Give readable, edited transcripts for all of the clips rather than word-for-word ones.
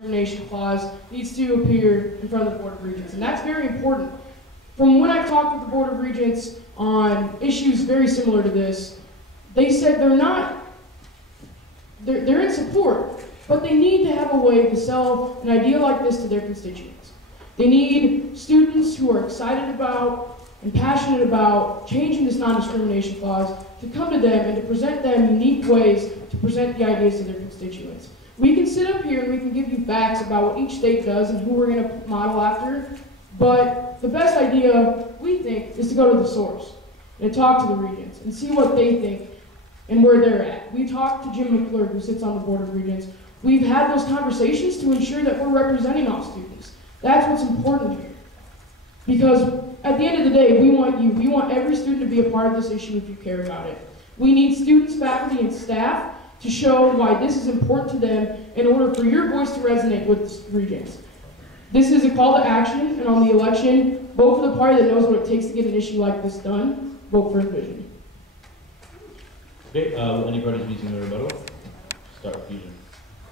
discrimination clause needs to appear in front of the Board of Regents, and that's very important. From when I talked with the Board of Regents on issues very similar to this, they said they're in support, but they need to have a way to sell an idea like this to their constituents. They need students who are excited about and passionate about changing this non-discrimination clause to come to them and to present them unique ways to present the ideas to their constituents. We can sit up here and we can give you facts about what each state does and who we're going to model after, but the best idea, we think, is to go to the source and to talk to the regents and see what they think and where they're at. We talked to Jim McClure, who sits on the Board of Regents. We've had those conversations to ensure that we're representing all students. That's what's important here. Because at the end of the day, we want you. We want every student to be a part of this issue if you care about it. We need students, faculty, and staff to show why this is important to them in order for your voice to resonate with the regents. This is a call to action, and on the election, vote for the party that knows what it takes to get an issue like this done. Vote for Envision. Okay, any parties using the rebuttal? Start with Fusion.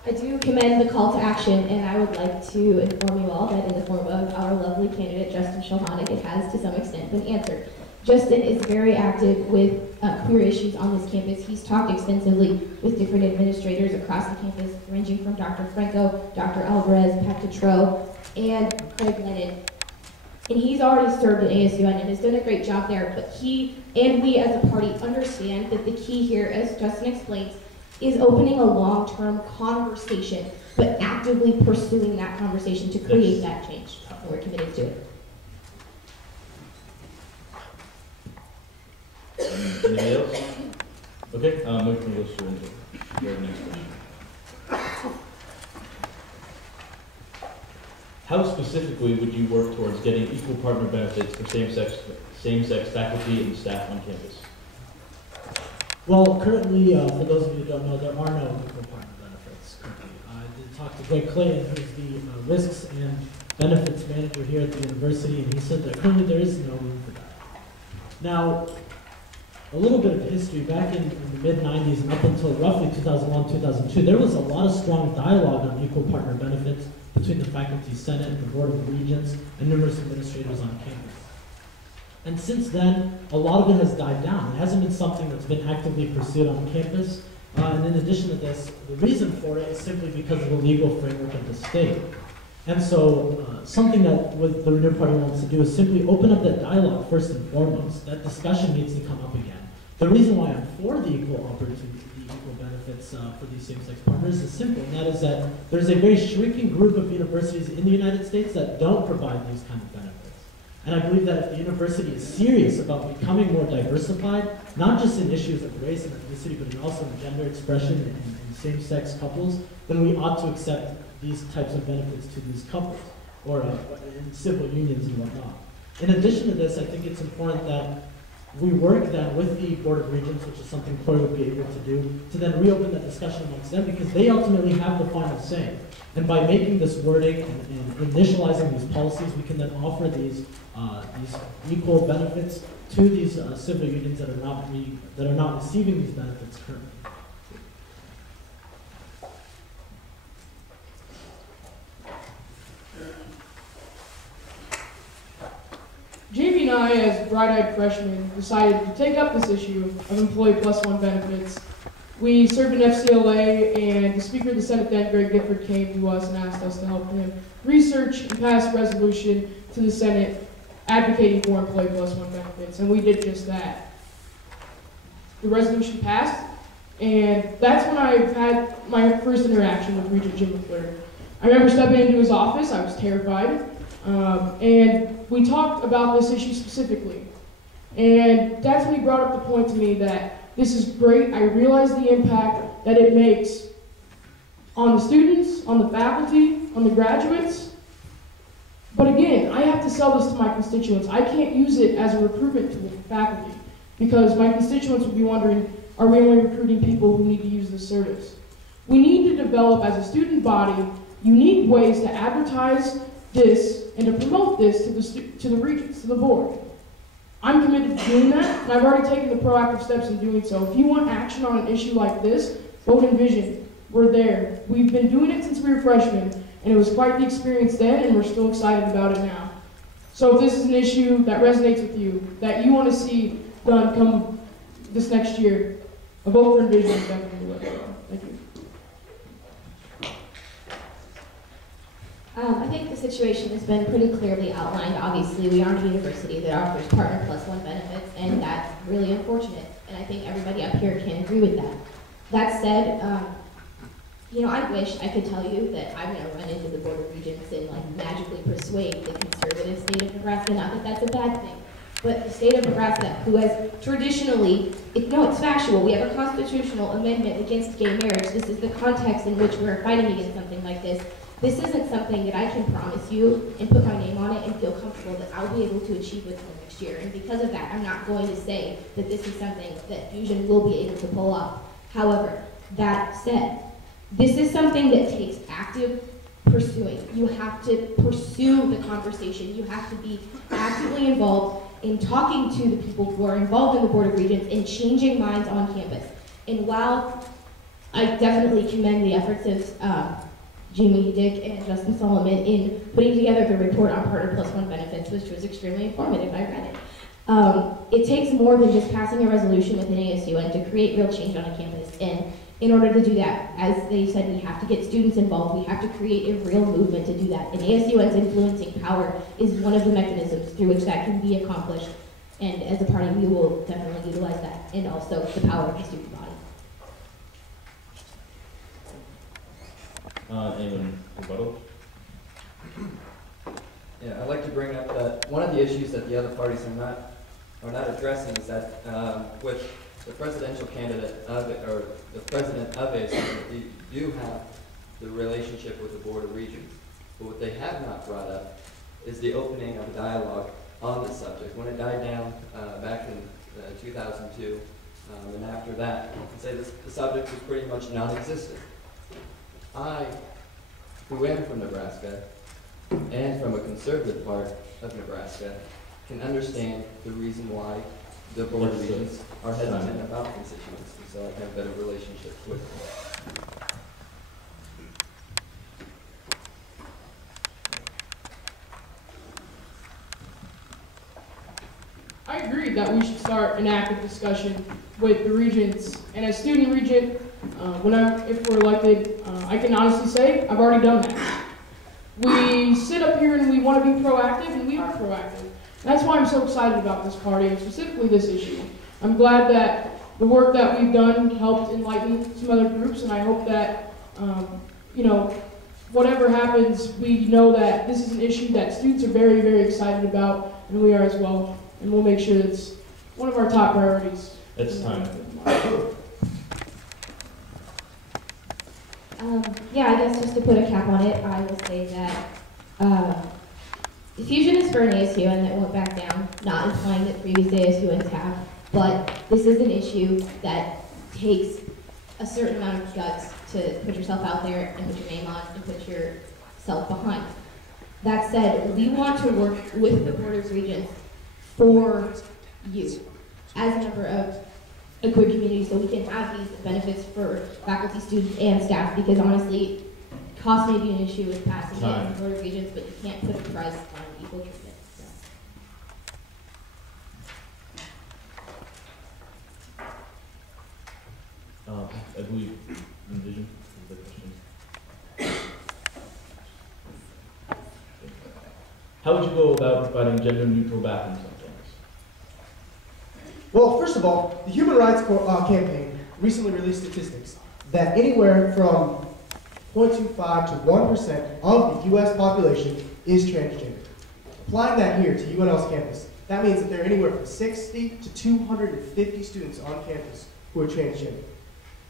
I do commend the call to action, and I would like to inform you all that in the form of our lovely candidate, Justin Shulhanik, it has to some extent been answered. Justin is very active with queer issues on this campus. He's talked extensively with different administrators across the campus, ranging from Dr. Franco, Dr. Alvarez, Pat Tetreault, and Craig Lennon. And he's already served at ASUN and has done a great job there, but he and we as a party understand that the key here, as Justin explains, is opening a long-term conversation, but actively pursuing that conversation to create that change. And we're committed to it. Anybody else? Okay, motion goes to Angel. Your next question. How specifically would you work towards getting equal partner benefits for same-sex faculty and staff on campus? Well, currently, for those of you who don't know, there are no equal partner benefits currently. I did talk to Greg Clayton, who's the risks and benefits manager here at the university, and he said that currently there is no room for that. Now, a little bit of history, back in the mid-90s and up until roughly 2001, 2002, there was a lot of strong dialogue on equal partner benefits between the Faculty Senate, the Board of Regents, and numerous administrators on campus. And since then, a lot of it has died down. It hasn't been something that's been actively pursued on campus. And in addition to this, the reason for it is simply because of the legal framework of the state. And so something that the Renew Party wants to do is simply open up that dialogue first and foremost. That discussion needs to come up again. The reason why I'm for the equal opportunity, the equal benefits for these same-sex partners is simple, and that is that there's a very shrinking group of universities in the United States that don't provide these kind of benefits. And I believe that if the university is serious about becoming more diversified, not just in issues of race and ethnicity, but also in gender expression and same-sex couples, then we ought to accept these types of benefits to these couples, or in civil unions and whatnot. In addition to this, I think it's important that we work then with the Board of Regents, which is something Corey would be able to do, to then reopen that discussion amongst them, because they ultimately have the final say. And by making this wording and initializing these policies, we can then offer these equal benefits to these civil unions that are not receiving these benefits currently. Jamie and I, as bright-eyed freshmen, decided to take up this issue of Employee Plus One benefits. We served in FCLA, and the Speaker of the Senate then, Greg Gifford, came to us and asked us to help him research and pass a resolution to the Senate advocating for Employee Plus One benefits, and we did just that. The resolution passed, and that's when I had my first interaction with Regent Jim McClure. I remember stepping into his office. I was terrified. And we talked about this issue specifically. And that's when he brought up the point to me that this is great. I realize the impact that it makes on the students, on the faculty, on the graduates. But again, I have to sell this to my constituents. I can't use it as a recruitment tool for faculty, because my constituents will be wondering, are we only recruiting people who need to use this service? We need to develop, as a student body, unique ways to advertise this and to promote this to the regents, to the board. I'm committed to doing that, and I've already taken the proactive steps in doing so. If you want action on an issue like this, vote Envision. We're there. We've been doing it since we were freshmen, And it was quite the experience then, and we're still excited about it now. So if this is an issue that resonates with you, that you want to see done come this next year, a vote for Envision is definitely let it go. Thank you. I think the situation has been pretty clearly outlined. Obviously, we aren't a university that offers partner plus one benefits, and that's really unfortunate. And I think everybody up here can agree with that. That said, you know, I wish I could tell you that I'm going to run into the Board of Regents and like magically persuade the conservative state of Nebraska. Not that that's a bad thing, but the state of Nebraska, who has traditionally, it's factual. We have a constitutional amendment against gay marriage. This is the context in which we're fighting against something like this. This isn't something that I can promise you and put my name on it and feel comfortable that I'll be able to achieve within the next year. And because of that, I'm not going to say that this is something that Fusion will be able to pull off. However, that said, this is something that takes active pursuing. You have to pursue the conversation. You have to be actively involved in talking to the people who are involved in the Board of Regents and changing minds on campus. And while I definitely commend the efforts of Jamie Dick and Justin Solomon in putting together the report on Partner Plus One benefits, which was extremely informative, I read it. It takes more than just passing a resolution within ASUN to create real change on a campus. And in order to do that, as they said, we have to get students involved. We have to create a real movement to do that. And ASUN's influencing power is one of the mechanisms through which that can be accomplished. And as a party, we will definitely utilize that, and also the power of the student body. Anyone rebuttal? Yeah, I'd like to bring up that one of the issues that the other parties are not addressing is that with the presidential candidate of it, or the president of ASUN, you do have the relationship with the Board of Regents. But what they have not brought up is the opening of a dialogue on this subject. When it died down back in 2002, and after that, I'd say the subject was pretty much non-existent. I, who am from Nebraska, and from a conservative part of Nebraska, can understand the reason why the Board of Regents are hesitant about constituents, and so I can have better relationships with them. I agree that we should start an active discussion with the regents. And as student regent, if we're elected, I can honestly say I've already done that. We sit up here and we want to be proactive, and we are proactive. That's why I'm so excited about this party, and specifically this issue. I'm glad that the work that we've done helped enlighten some other groups, and I hope that, you know, whatever happens, we know that this is an issue that students are very, very excited about, and we are as well. And we'll make sure it's one of our top priorities. It's time. Yeah, I guess just to put a cap on it, I will say that Fusion is for an ASUN that won't back down, not implying that previous ASUNs have, but this is an issue that takes a certain amount of guts to put yourself out there and put your name on and put yourself behind. That said, we want to work with the Board of Regents for you as a member of a queer community, so we can have these benefits for faculty, students, and staff, because honestly, cost may be an issue with passing it in the Board of Regents, but you can't put a price on equal treatment. So. I believe Envision is the question. How would you go about providing gender-neutral bathrooms on campus? Well, first of all, the Human Rights Campaign recently released statistics that anywhere from 0.25 to 1% of the U.S. population is transgender. Applying that here to UNL's campus, that means that there are anywhere from 60 to 250 students on campus who are transgender.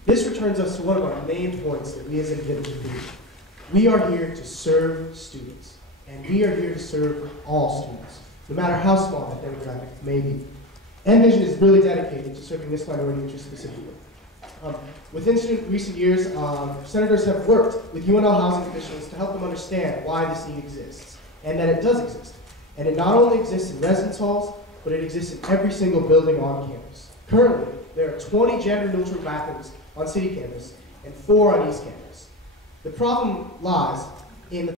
This returns us to one of our main points that we as Envision do. We are here to serve students, and we are here to serve all students, no matter how small that demographic may be. Envision is really dedicated to serving this minority interest specifically. Within recent years, senators have worked with UNL housing officials to help them understand why this need exists, and that it does exist. And it not only exists in residence halls, but it exists in every single building on campus. Currently, there are 20 gender-neutral bathrooms on City campus and 4 on East campus. The problem lies in the